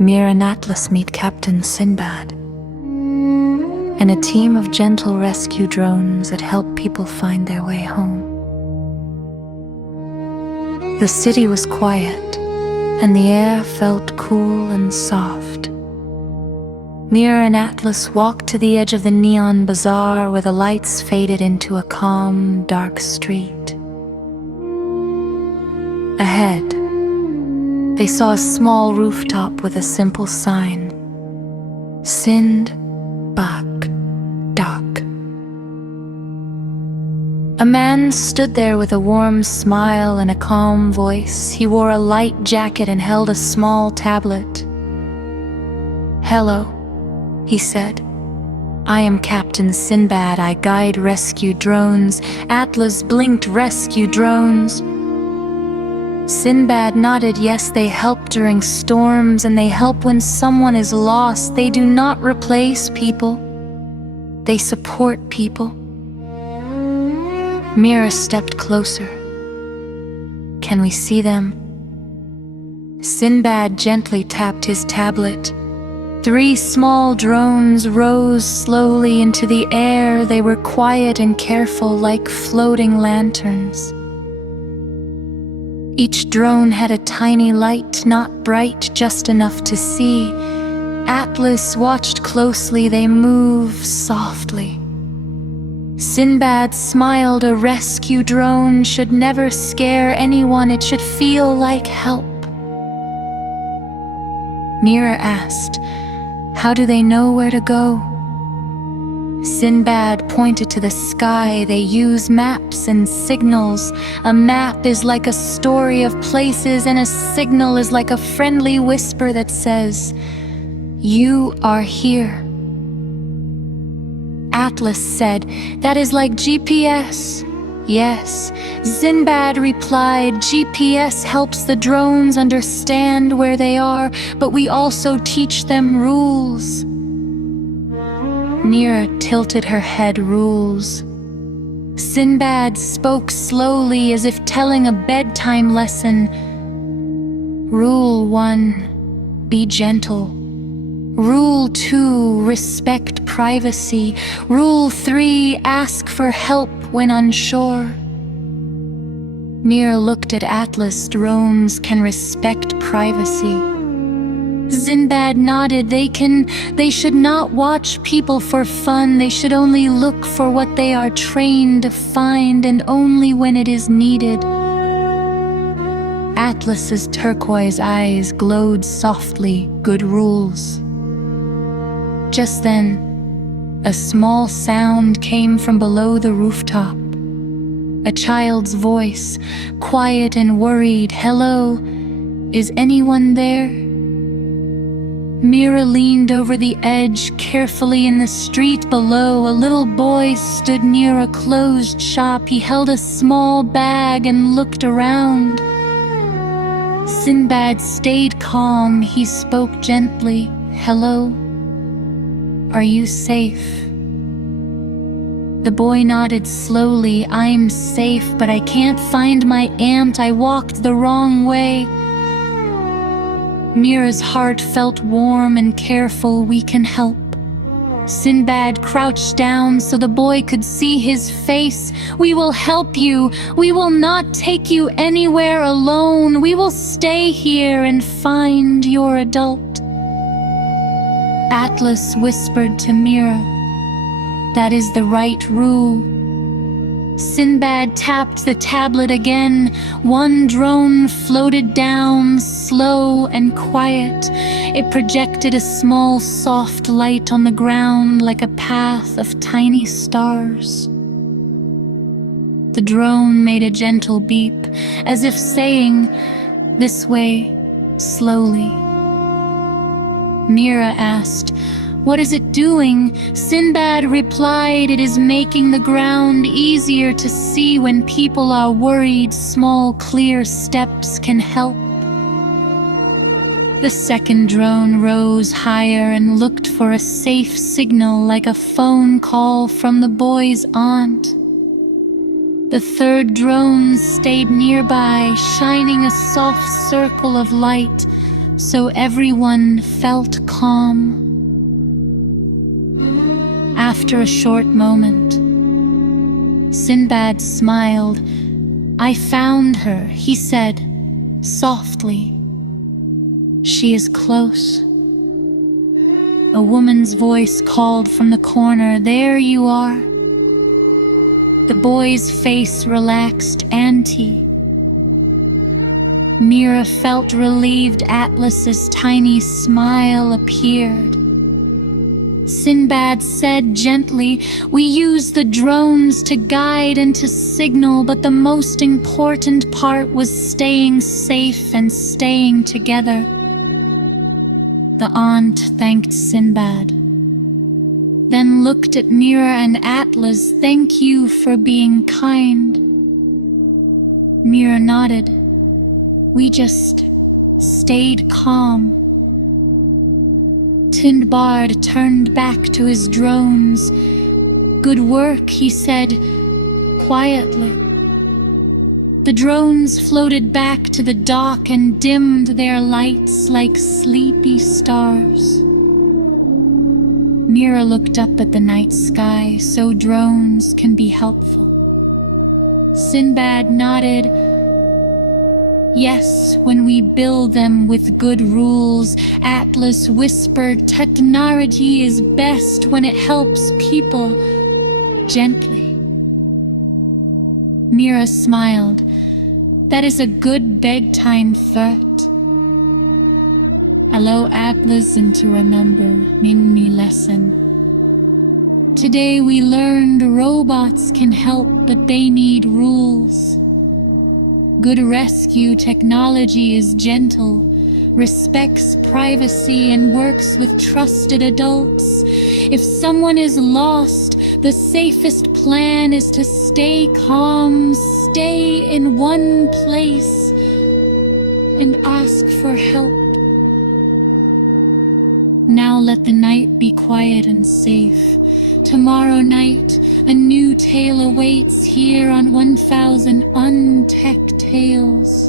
Mira and Atlas meet Captain Sindbad and a team of gentle rescue drones that help people find their way home. The city was quiet, and the air felt cool and soft. Mira and Atlas walked to the edge of the neon bazaar where the lights faded into a calm, dark street. Ahead, they saw a small rooftop with a simple sign, Sindbad. A man stood there with a warm smile and a calm voice. He wore a light jacket and held a small tablet. "Hello," he said. "I am Captain Sindbad. I guide rescue drones." Atlas blinked. "Rescue drones?" Sindbad nodded. "Yes, they help during storms, and they help when someone is lost. They do not replace people. They support people." Mira stepped closer. "Can we see them?" Sindbad gently tapped his tablet. 3 small drones rose slowly into the air. They were quiet and careful, like floating lanterns. Each drone had a tiny light, not bright, just enough to see. Atlas watched closely. They moved softly. Sindbad smiled. "A rescue drone should never scare anyone. It should feel like help." Mira asked, "How do they know where to go?" Sindbad pointed to the sky. "They use maps and signals. A map is like a story of places, and a signal is like a friendly whisper that says, 'You are here.'" Atlas said, "That is like GPS." "Yes," Sindbad replied. "GPS helps the drones understand where they are, but we also teach them rules." Mira tilted her head. "Rules?" Sindbad spoke slowly, as if telling a bedtime lesson. "Rule 1, be gentle. Rule 2, respect privacy. Rule 3, ask for help when unsure." Mira looked at Atlas. "Drones can respect privacy." Sindbad nodded. They should not watch people for fun. They should only look for what they are trained to find, and only when it is needed. Atlas's turquoise eyes glowed softly. "Good rules." Just then, a small sound came from below the rooftop. A child's voice, quiet and worried. "Hello, is anyone there?" Mira leaned over the edge carefully. In the street below, a little boy stood near a closed shop. He held a small bag and looked around. Sindbad stayed calm. He spoke gently. "Hello, are you safe?" The boy nodded slowly. "I'm safe, but I can't find my aunt. I walked the wrong way." Mira's heart felt warm and careful. "We can help." Sindbad crouched down so the boy could see his face. "We will help you. We will not take you anywhere alone. We will stay here and find your adult." Atlas whispered to Mira, "That is the right rule." Sindbad tapped the tablet again. 1 drone floated down, slow and quiet. It projected a small, soft light on the ground like a path of tiny stars. The drone made a gentle beep, as if saying, "This way, slowly." Mira asked, "What is it doing?" Sindbad replied, "It is making the ground easier to see when people are worried. Small, clear steps can help." The second drone rose higher and looked for a safe signal, like a phone call from the boy's aunt. The third drone stayed nearby, shining a soft circle of light, so everyone felt calm. After a short moment, Sindbad smiled. "I found her," he said, softly. "She is close." A woman's voice called from the corner, "There you are." The boy's face relaxed. "Auntie." Mira felt relieved. Atlas's tiny smile appeared. Sindbad said gently, "We use the drones to guide and to signal, but the most important part was staying safe and staying together." The aunt thanked Sindbad, then looked at Mira and Atlas. "Thank you for being kind." Mira nodded. "We just stayed calm." Sindbad turned back to his drones. "Good work," he said, quietly. The drones floated back to the dock and dimmed their lights like sleepy stars. Mira looked up at the night sky. "So drones can be helpful." Sindbad nodded. "Yes, when we build them with good rules." Atlas whispered, "Technology is best when it helps people gently." Mira smiled. "That is a good bedtime thought." Allow Atlas and to remember mini lesson. Today we learned robots can help, but they need rules. Good rescue technology is gentle, respects privacy, and works with trusted adults. If someone is lost, the safest plan is to stay calm, stay in one place, and ask for help. Now let the night be quiet and safe. Tomorrow night, a new tale awaits here on 1000 Untech Tales.